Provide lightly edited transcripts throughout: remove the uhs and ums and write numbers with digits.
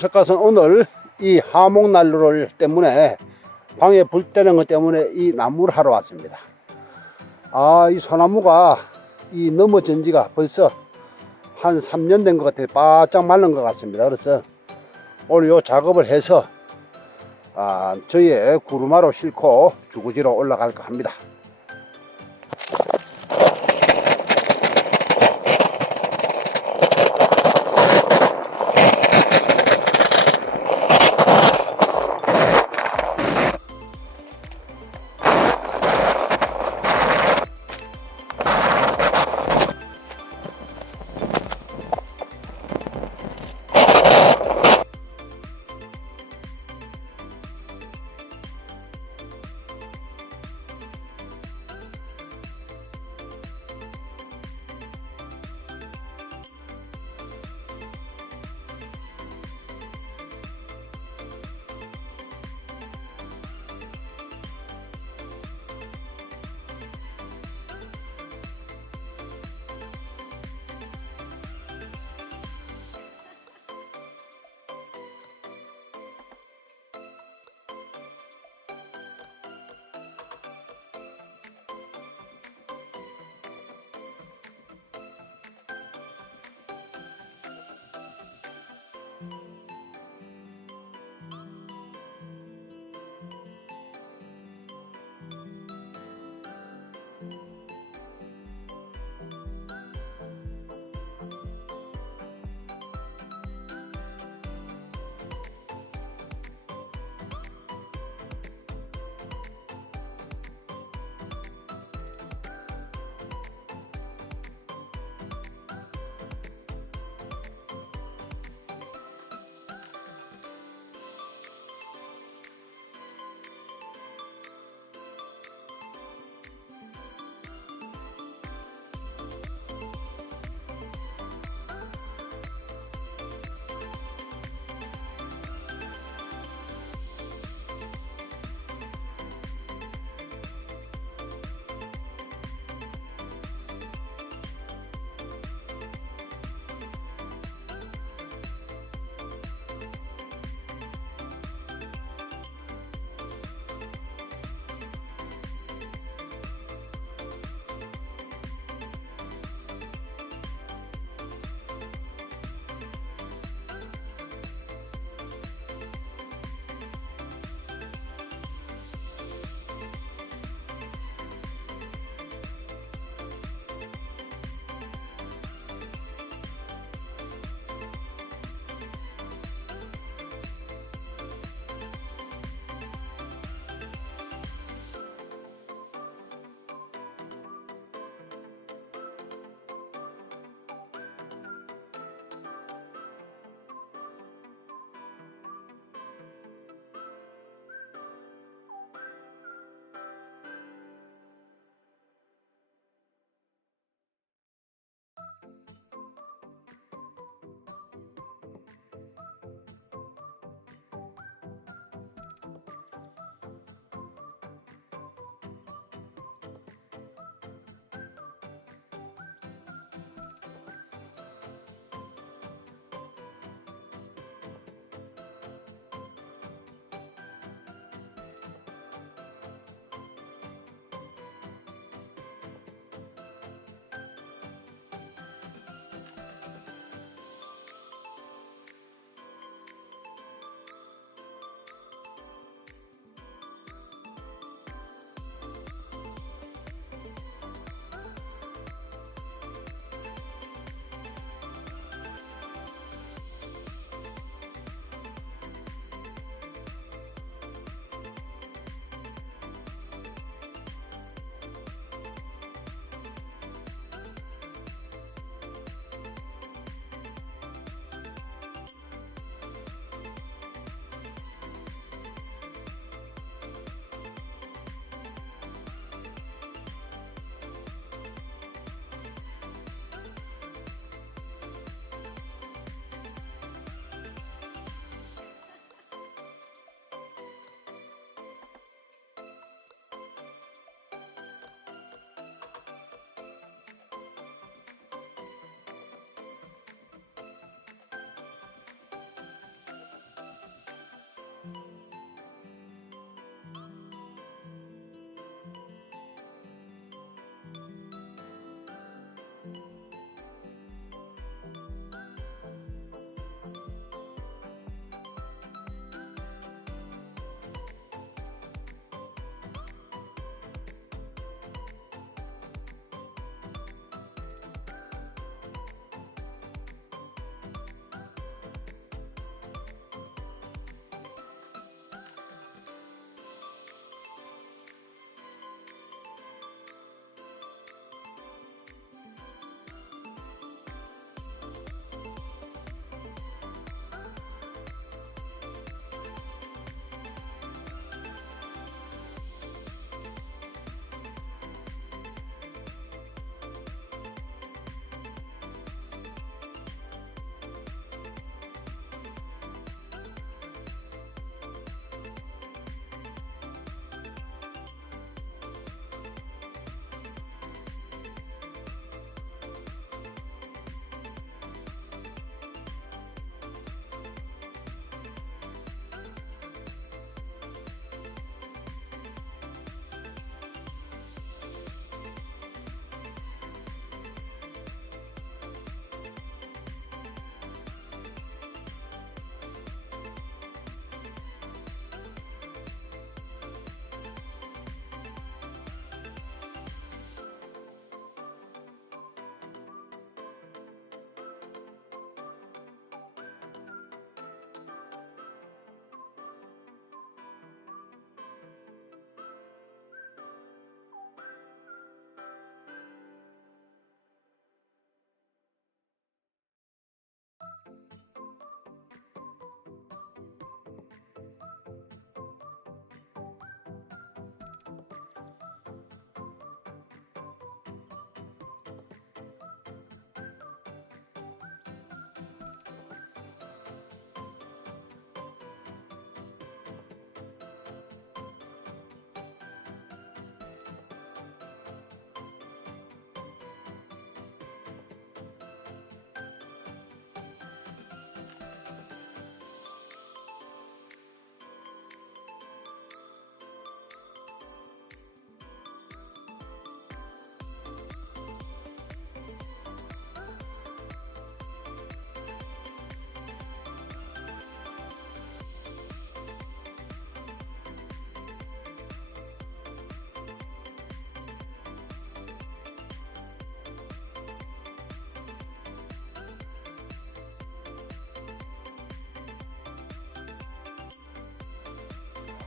첨석갓은 오늘 이 하목난로를 때문에 방에 불 때는 것 때문에 이 나무를 하러 왔습니다. 이 소나무가 이 넘어진 지가 벌써 한 3년 된 것 같아요. 바짝 마른 것 같습니다. 그래서 오늘 요 작업을 해서 저희의 구루마로 싣고 주구지로 올라갈까 합니다.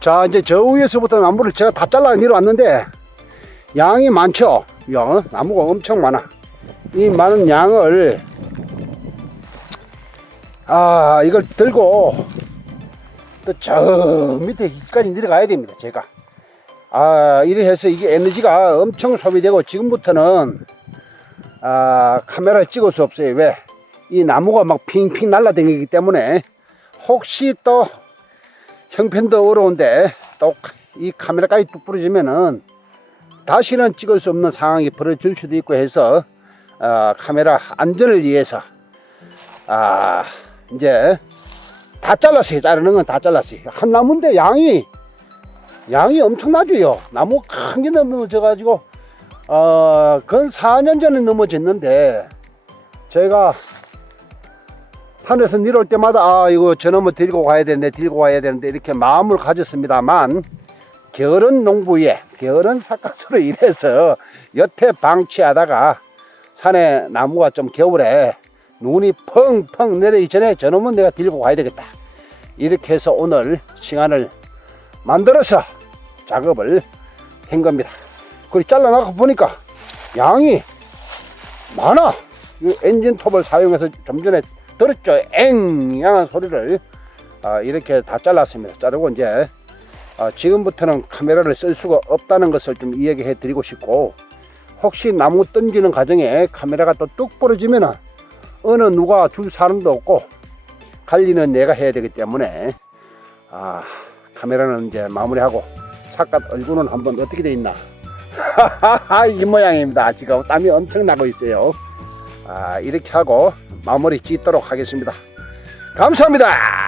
자, 이제 저 위에서부터 나무를 제가 다 잘라 내려왔는데 양이 많죠. 야, 나무가 엄청 많아. 이 많은 양을 이걸 들고 또 저 밑에까지 내려가야 됩니다. 제가 이래 해서 이게 에너지가 엄청 소비되고, 지금부터는 카메라를 찍을 수 없어요. 왜? 이 나무가 막 핑핑 날라다니기 때문에 혹시 또 형편도 어려운데 또 이 카메라까지 뚝 부러지면은 다시는 찍을 수 없는 상황이 벌어질 수도 있고 해서 카메라 안전을 위해서 이제 다 잘랐어요. 자르는 건 다 잘랐어요. 한 나무인데 양이 엄청나죠. 나무 큰 게 넘어져 가지고 건 4년 전에 넘어졌는데, 제가 산에서 내려올 때마다 이거 저놈을 데리고 가야 되는데 이렇게 마음을 가졌습니다만, 게으른 농부의 게으른 사과수로 인해서 여태 방치하다가 산에 나무가 좀 겨울에 눈이 펑펑 내리기 전에 저놈은 내가 들고 가야 되겠다, 이렇게 해서 오늘 시간을 만들어서 작업을 한 겁니다. 그리고 잘라나가 보니까 양이 많아. 이 엔진톱을 사용해서 좀 전에 들었죠? 앵양한 소리를. 이렇게 다 잘랐습니다. 자르고 이제 지금부터는 카메라를 쓸 수가 없다는 것을 좀 이야기해 드리고 싶고, 혹시 나무 던지는 과정에 카메라가 또 뚝 부러지면은 어느 누가 줄 사람도 없고 관리는 내가 해야 되기 때문에 카메라는 이제 마무리하고, 삿갓 얼굴은 한번 어떻게 돼 있나 이 모양입니다. 지금 땀이 엄청 나고 있어요. 이렇게 하고 마무리 짓도록 하겠습니다. 감사합니다.